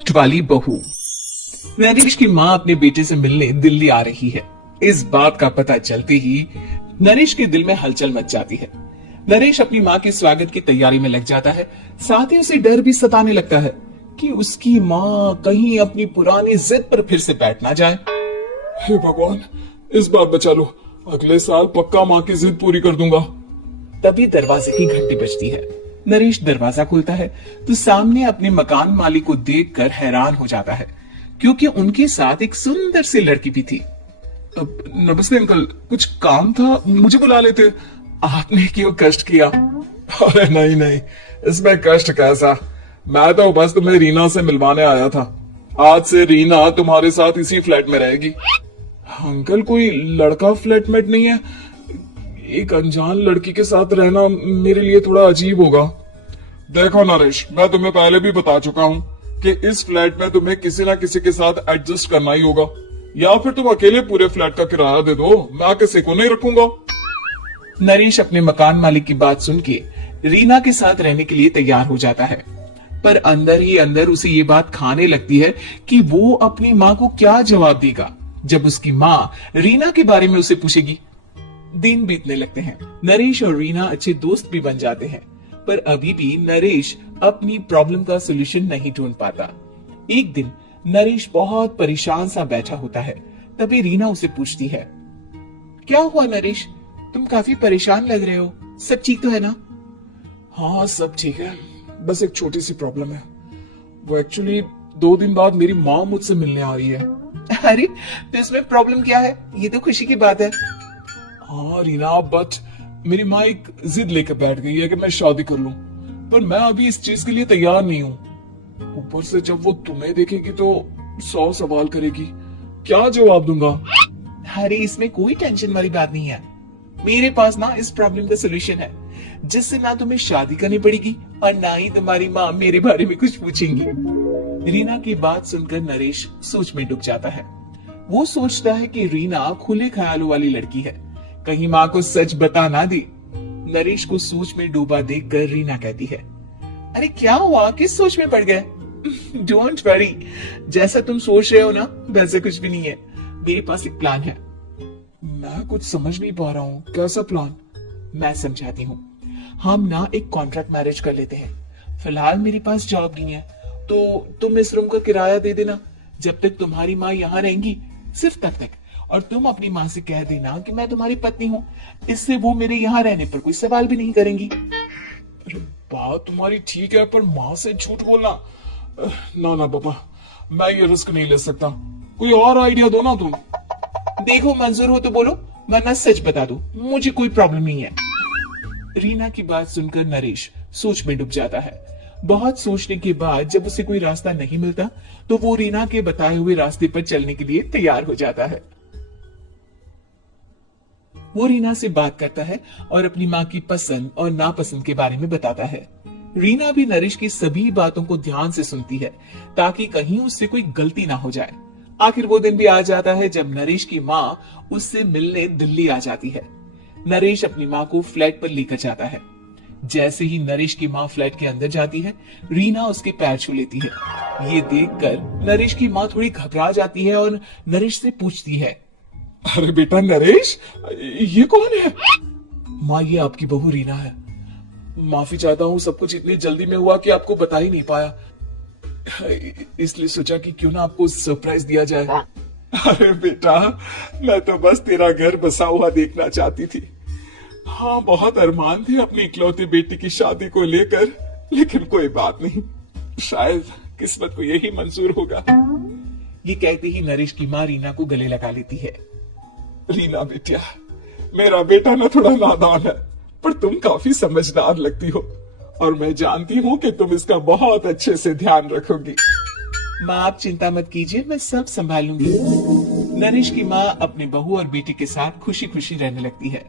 वाली बहू। नरेश की माँ अपने बेटे से मिलने दिल्ली आ रही है। इस बात का पता चलते ही नरेश के दिल में हलचल मच जाती है। नरेश अपनी माँ के स्वागत की तैयारी में लग जाता है। साथ ही उसे डर भी सताने लगता है कि उसकी माँ कहीं अपनी पुरानी जिद पर फिर से बैठ ना जाए। हे भगवान, इस बार बचा लो। अगले साल पक्का माँ की जिद पूरी कर दूंगा। तभी दरवाजे की घंटी बजती है। नरेश दरवाजा खोलता है तो सामने अपने मकान मालिक को देखकर हैरान हो जाता है, क्योंकि उनके साथ एक सुंदर सी लड़की भी थी। नमस्ते अंकल, कुछ काम था, मुझे बुला लेते। आपने क्यों कष्ट किया? अरे नहीं नहीं, इसमें कष्ट कैसा। मैं तो बस तुम्हें रीना से मिलवाने आया था। आज से रीना तुम्हारे साथ इसी फ्लैट में रहेगी। अंकल, कोई लड़का फ्लैटमेट नहीं है? एक अनजान लड़की के साथ रहना मेरे लिए थोड़ा अजीब होगा। देखो नरेश, मैं तुम्हें पहले भी बता चुका हूँ कि इस फ्लैट में तुम्हें किसी ना किसी के साथ एडजस्ट करना ही होगा, या फिर तुम अकेले पूरे फ्लैट का किराया दे दो, मैं किसी को नहीं रखूंगा। नरेश अपने मकान मालिक की बात सुन के रीना के साथ रहने के लिए तैयार हो जाता है, पर अंदर ही अंदर उसे ये बात खाने लगती है कि वो अपनी माँ को क्या जवाब देगा जब उसकी माँ रीना के बारे में उसे पूछेगी। दिन बीतने लगते हैं। नरेश और रीना अच्छे दोस्त भी बन जाते हैं, पर अभी भी नरेश अपनी प्रॉब्लम का सलूशन नहीं ढूंढ पाता। एक दिन नरेश बहुत परेशान सा बैठा होता है। तभी रीना उसे पूछती है, क्या हुआ नरेश, तुम काफी परेशान लग रहे हो, सब ठीक तो है ना? हाँ सब ठीक है, बस एक छोटी सी प्रॉब्लम है। वो एक्चुअली 2 दिन बाद मेरी माँ मुझसे मिलने आ रही है। अरे तो इसमें प्रॉब्लम क्या है, ये तो खुशी की बात है। हाँ रीना, बट मेरी माँ एक जिद लेकर बैठ गई है कि मैं शादी कर लूं, पर मैं अभी इस चीज के लिए तैयार नहीं हूँ। ऊपर से जब वो तुम्हें देखेगी तो 100 सवाल करेगी, क्या जवाब दूंगा? अरे इसमें कोई टेंशन वाली बात नहीं है। मेरे पास ना इस प्रॉब्लम का सोल्यूशन है, जिससे ना तुम्हें शादी करनी पड़ेगी और ना ही तुम्हारी माँ मेरे बारे में कुछ पूछेंगी। रीना की बात सुनकर नरेश सोच में डूब जाता है। वो सोचता है कि रीना खुले ख्यालों वाली लड़की है, कहीं माँ को सच बता ना दी। नरेश को सोच में डूबा देखकर रीना कहती है, अरे क्या हुआ, किस सोच में पड़ गए? डोंट वरी, जैसा तुम सोच रहे हो ना वैसे कुछ भी नहीं है। मेरे पास एक प्लान है। मैं कुछ समझ नहीं पा रहा हूँ, कैसा प्लान? मैं समझाती हूँ। हम ना एक कॉन्ट्रैक्ट मैरिज कर लेते हैं। फिलहाल मेरे पास जॉब नहीं है, तो तुम इस रूम का किराया दे देना जब तक तुम्हारी माँ यहाँ रहेंगी, सिर्फ तब तक। और तुम अपनी माँ से कह देना कि मैं तुम्हारी पत्नी हूँ, इससे वो मेरे यहाँ रहने पर कोई सवाल भी नहीं करेंगी। अरे बात तुम्हारी ठीक है, पर माँ से झूठ बोलना, ना ना पापा, मैं ये रिस्क नहीं ले सकता। कोई और आइडिया दो ना तुम। देखो मंजूर हो तो बोलो, वरना सच बता दो, मुझे कोई प्रॉब्लम नहीं है। रीना की बात सुनकर नरेश सोच में डूब जाता है। बहुत सोचने के बाद जब उसे कोई रास्ता नहीं मिलता, तो वो रीना के बताए हुए रास्ते पर चलने के लिए तैयार हो जाता है। वो रीना से बात करता है और अपनी माँ की पसंद और नापसंद के बारे में बताता है। रीना भी नरेश की सभी बातों को ध्यान से सुनती है, ताकि कहीं उससे कोई गलती ना हो जाए। आखिर वो दिन भी आ जाता है जब नरेश की माँ उससे मिलने दिल्ली आ जाती है। नरेश अपनी माँ को फ्लैट पर लेकर जाता है। जैसे ही नरेश की माँ फ्लैट के अंदर जाती है, रीना उसके पैर छू लेती है। ये देखकर नरेश की माँ थोड़ी घबरा जाती है और नरेश से पूछती है, अरे बेटा नरेश, ये कौन है? माँ ये आपकी बहू रीना है। माफी चाहता हूँ, सब कुछ इतनी जल्दी में हुआ कि आपको बता ही नहीं पाया, इसलिए सोचा कि क्यों ना आपको सरप्राइज दिया जाए। अरे बेटा, मैं तो बस तेरा घर बसा हुआ देखना चाहती थी। हाँ बहुत अरमान थे अपनी इकलौती बेटी की शादी को लेकर, लेकिन कोई बात नहीं, शायद किस्मत को यही मंजूर होगा। ये कहते ही नरेश की माँ रीना को गले लगा लेती है। रीना बेटिया, मेरा बेटा ना थोड़ा नादान है, पर तुम काफी समझदार लगती हो, और मैं जानती हूँ कि तुम इसका बहुत अच्छे से ध्यान रखोगी। माँ आप चिंता मत कीजिए, मैं सब संभाल लूंगी। नरेश की माँ अपने बहू और बेटी के साथ खुशी खुशी रहने लगती है।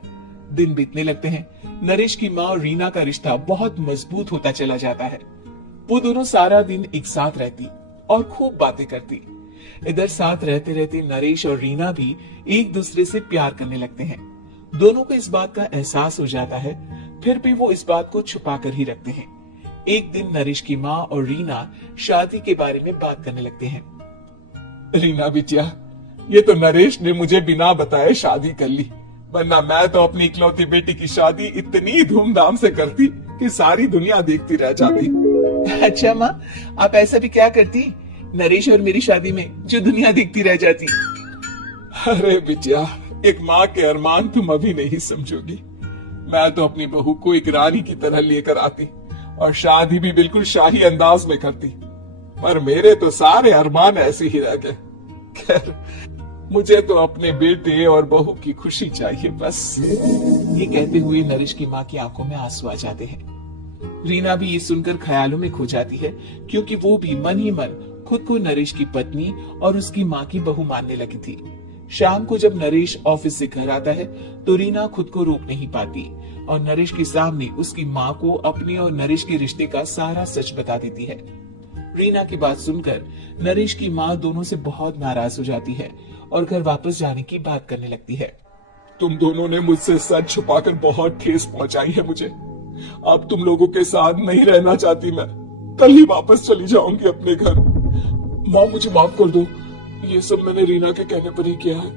दिन बीतने लगते हैं। नरेश की माँ और रीना का रिश्ता बहुत मजबूत होता चला जाता है। वो दोनों सारा दिन एक साथ रहती और खूब बातें करती। इधर साथ रहते रहते नरेश और रीना भी एक दूसरे से प्यार करने लगते हैं। दोनों को इस बात का एहसास हो जाता है, फिर भी वो इस बात को छुपा कर ही रखते हैं। एक दिन नरेश की माँ और रीना शादी के बारे में बात करने लगते हैं। रीना बिटिया, ये तो नरेश ने मुझे बिना बताए शादी कर ली, वरना मैं तो अपनी इकलौती बेटी की शादी इतनी धूमधाम से करती कि सारी दुनिया देखती रह जाती। अच्छा माँ, आप ऐसा भी क्या करती नरेश और मेरी शादी में जो दुनिया देखती रह जाती? अरे बिटिया, एक माँ के अरमान तुम अभी नहीं समझोगी। मैं तो अपनी बहू को एक रानी की तरह लेकर आती और शादी भी बिल्कुल शाही अंदाज में करती, पर मेरे तो सारे अरमान ऐसे ही रह गए। खैर, मुझे तो अपने बेटे और बहू की खुशी चाहिए बस। ये कहते हुए नरेश की माँ की आंखों में आंसू आ जाते हैं। रीना भी ये सुनकर ख्यालों में खो जाती है, क्योंकि वो भी मन ही मन खुद को नरेश की पत्नी और उसकी माँ की बहू मानने लगी थी। शाम को जब नरेश ऑफिस से घर आता है तो रीना खुद को रोक नहीं पाती और नरेश के सामने उसकी माँ को अपने और नरेश के रिश्ते का सारा सच बता देती है। रीना की बात सुनकर नरेश की माँ दोनों से बहुत नाराज हो जाती है और घर वापस जाने की बात करने लगती है। तुम दोनों ने मुझसे सच छुपाकर बहुत ठेस पहुंचाई है मुझे। अब तुम लोगों के साथ नहीं रहना चाहती मैं, कल ही वापस चली जाऊंगी अपने घर। माँ, मुझे माफ कर दो, ये सब मैंने रीना के कहने पर ही किया है,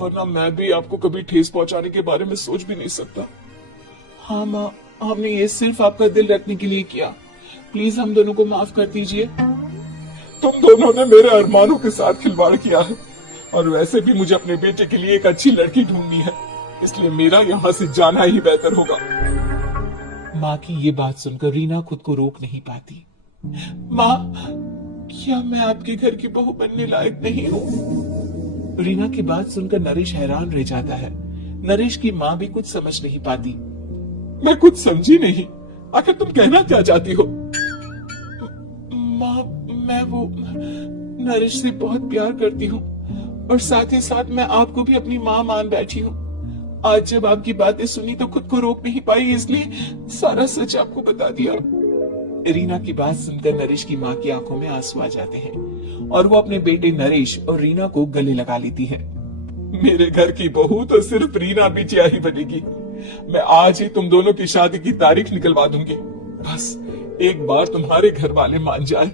वरना मैं भी आपको कभी ठेस पहुंचाने के बारे में सोच भी नहीं सकता। हाँ माँ, हमने ये सिर्फ आपका दिल रखने के लिए किया, प्लीज हम दोनों को माफ कर दीजिए। तुम दोनों ने मेरे अरमानों के साथ खिलवाड़ किया है, और वैसे भी मुझे अपने बेटे के लिए एक अच्छी लड़की ढूंढनी है, इसलिए मेरा यहाँ से जाना ही बेहतर होगा। माँ की ये बात सुनकर रीना खुद को रोक नहीं पाती। माँ, क्या मैं आपके घर की बहू बनने लायक नहीं हूँ? रीना की बात सुनकर नरेश हैरान रह जाता है। नरेश की माँ भी कुछ समझ नहीं पाती। मैं कुछ समझी नहीं, आखिर तुम कहना क्या चाहती हो? माँ, मैं वो नरेश से बहुत प्यार करती हूँ और साथ ही साथ मैं आपको भी अपनी माँ मान बैठी हूँ। आज जब आपकी बातें सुनी तो खुद को रोक नहीं पाई, इसलिए सारा सच आपको बता दिया। रीना की बात सुनकर नरेश की माँ की आंखों में आंसू आ जाते हैं और वो अपने बेटे नरेश और रीना को गले लगा लेती है। मेरे घर की बहू तो सिर्फ रीना बिटिया ही बनेगी। मैं आज ही तुम दोनों की शादी की तारीख निकलवा दूंगी, बस एक बार तुम्हारे घर वाले मान जाए।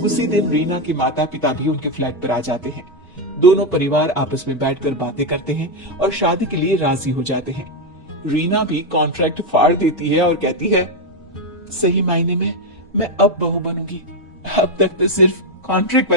उसी दिन रीना के माता पिता भी उनके फ्लैट पर आ जाते हैं। दोनों परिवार आपस में बैठकर बातें करते हैं और शादी के लिए राजी हो जाते हैं। रीना भी कॉन्ट्रैक्ट फाड़ देती है और कहती है, सही मायने में मैं अब बहू बनूंगी, अब तक तो सिर्फ कॉन्ट्रैक्ट